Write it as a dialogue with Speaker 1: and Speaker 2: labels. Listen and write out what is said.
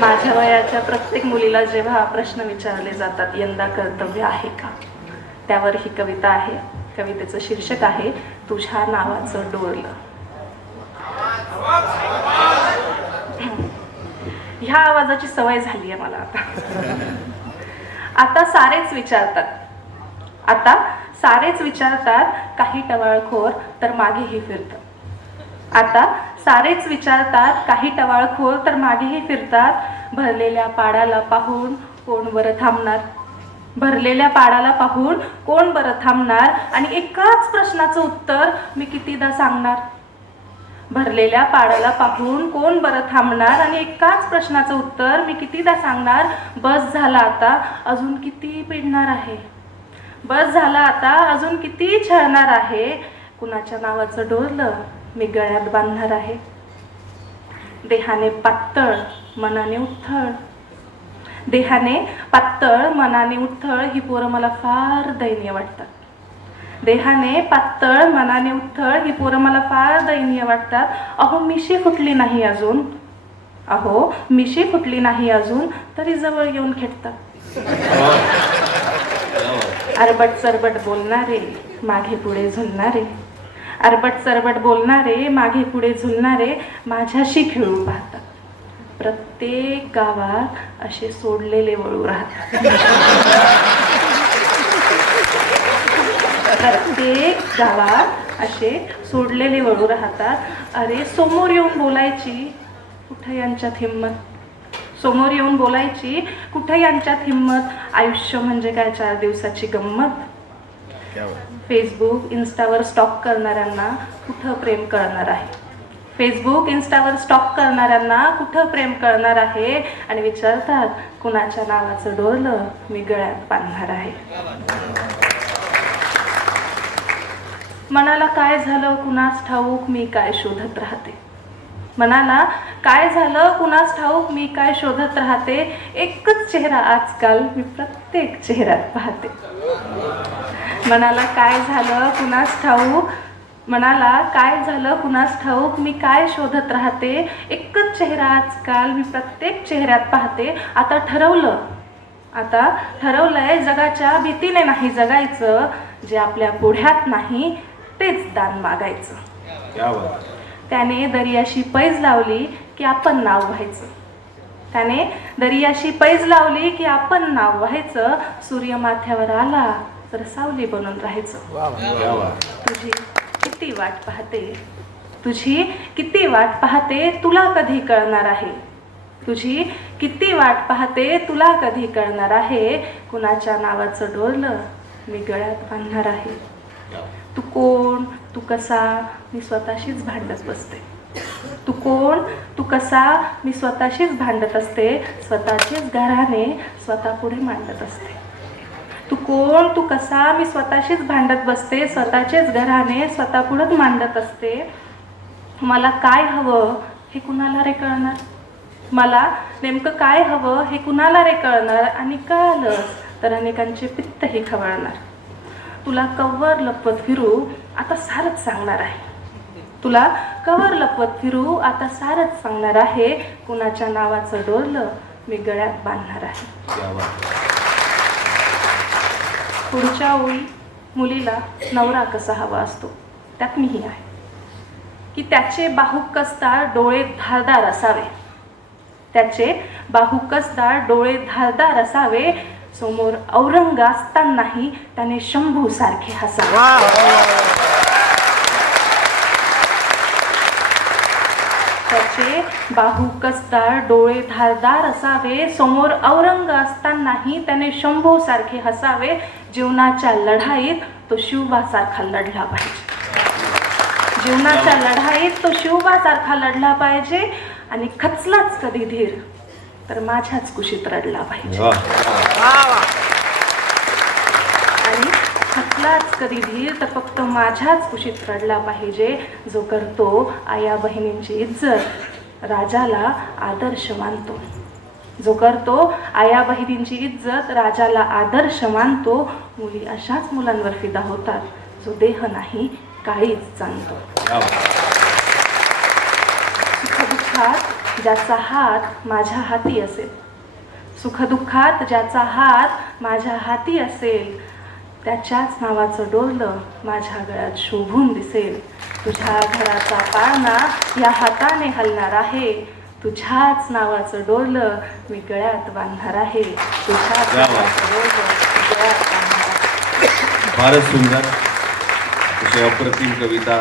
Speaker 1: माझ्या वयाच्या प्रत्येक मुलीला जेव्हा प्रश्न विचारले जातात यंदा कर्तव्य आहे का? त्यावर ही कविता आहे. कवितेचं शीर्षक आहे तुझ्या नावाचं डोरलं ह्या आवाजाची सवय झाली आहे मला आता. आता सारेच विचारतात. आता सारेच विचारतात काही टवाळखोर तर मागेही फिरतात आता सारेच विचारतात काही टवाळखोर तर मागेही फिरतात भरलेल्या पाडाला पाहून कोण बरं थांबणार? भरलेल्या पाडाला पाहून कोण बरं थांबणार? आणि एकाच प्रश्नाचं उत्तर मी कितीदा सांगणार? भरलेल्या पाडाला पाहून कोण बरं थांबणार? आणि एकाच प्रश्नाचं उत्तर मी कितीदा सांगणार? बस झाला आता अजून किती पिडणार आहे? बस झाला आता अजून किती छळणार आहे? कुणाच्या नावाचं डोरलं? मी गळ्यात बांधणार आहे. देहाने पातळ मनाने उथळ. देहाने पातळ मनाने उथळ ही पोरं मला फार दयनीय वाटतात. देहाने पातळ मनाने उथळ ही पोरं मला फार दयनीय वाटतात. अहो मिशी फुटली नाही अजून. अहो मिशी फुटली नाही अजून तरी जवळ येऊन खेटतात अरबट चरबट बोलणारे मागे पुढे झुलणारे. अरबट सरबट बोलणारे मागे पुढे झुलणारे माझ्याशी खेळू पाहतात. प्रत्येक गावात असे सोडलेले वळू राहतात. प्रत्येक गावात असे सोडलेले वळू राहतात. अरे समोर येऊन बोलायची कुठं यांच्यात हिंमत? समोर येऊन बोलायची कुठं यांच्यात हिंमत? आयुष्य म्हणजे काय? चार दिवसाची गंमत? फेसबुक इन्स्टावर स्टॉक करणाऱ्यांना कुठं प्रेम कळणार आहे? फेसबुक इन्स्टावर स्टॉक करणाऱ्यांना कुठं प्रेम कळणार आहे? आणि विचारतात कुणाच्या नावाचं डोरलं मी गळ्यात बांधणार आहे? मनाला काय झालं कुणास ठाऊक मी काय शोधत राहते? मनाला काय झालं कुणास ठाऊक मी काय शोधत राहते? एकच चेहरा आजकाल मी प्रत्येक चेहऱ्यात पाहते. मनाला काय झालं कुणास ठाऊक? मनाला काय झालं कुणास ठाऊक? मी काय शोधत राहते? एकच चेहरा आजकाल मी प्रत्येक चेहऱ्यात पाहते. आता ठरवलं. आता ठरवलंय जगाच्या भीतीने नाही जगायचं जे आपल्या पुढ्यात नाही तेच दान मागायचं. त्याने दर्याशी पैज लावली की आपण नाव व्हायचं. त्याने दर्याशी पैज लावली की आपण नाव व्हायचं. सूर्य माथ्यावर आला तर सावली बनून राहायचं. तुझी किती वाट पाहते? तुझी किती वाट पाहते तुला कधी कळणार आहे? तुझी किती वाट पाहते तुला कधी कळणार आहे? कुणाच्या नावाचं डोरलं मी गळ्यात बांधणार आहे. तू कोण? तू कसा? मी स्वतःशीच भांडत बसते. तू कोण? तू कसा? मी स्वतःशीच भांडत असते. स्वतःचेच घराने स्वतः पुढे मांडत असते. तू कोण? तू कसा? मी स्वतःशीच भांडत बसते स्वतःचेच घराने स्वतःपुढंच मांडत असते. मला काय हवं हे कुणाला रे कळणार? मला नेमकं काय हवं हे कुणाला रे कळणार? आणि कळलं तर अनेकांचे पित्तही खवळणार. तुला कव्वर लपवत फिरू आता सारच सांगणार आहे. तुला कवर लपवत फिरू आता सारच सांगणार आहे. कुणाच्या नावाचं डोरलं मी गळ्यात बांधणार आहे. पुढच्या ओळी मुलीला नवरा कसा हवा असतो त्यात मीही आहे. की त्याचे बाहुकसदार डोळे धारदार असावे. त्याचे बाहुकसदार डोळे धारदार असावे समोर औरंग असतानाही त्याने शंभू सारखे हसावे त्याचे बाहुकसदार डोळे धारदार असावे. समोर औरंग असतानाही त्याने शंभू सारखे हसावे. जीवनाच्या लढाईत तो शिवबासारखा लढला पाहिजे. जीवनाच्या लढाईत तो शिवबासारखा लढला पाहिजे. आणि खचलाच कधी धीर तर माझ्याच कुशीत रडला पाहिजे आणि कधी धीर तर फक्त माझ्याच कुशीत रडला पाहिजे जो करतो आया बहिणींची इज्जत राजाला आदर्श मानतो. जो करतो आया बहिणींची इज्जत राजाला आदर्श मानतो मुली अशाच मुलांवर फिदा होतात जो देह नाही काळीच जाणतो. सुखदुःखात ज्याचा हात माझ्या हाती असेल. सुखदुःखात ज्याचा हात माझ्या हाती असेल त्याच्याच नावाचं डोरलं माझ्या गळ्यात शोभून दिसेल. तुझ्या घराचा पाळणा या हाताने हलणार आहे. तुझ्याच नावाचं डोरलं मी गळ्यात बांधणार आहे. तुझ्याच. नावाचं डोरलं मी गळ्यात बांधणार आहे.
Speaker 2: फारच सुंदर. अप्रतिम कविता.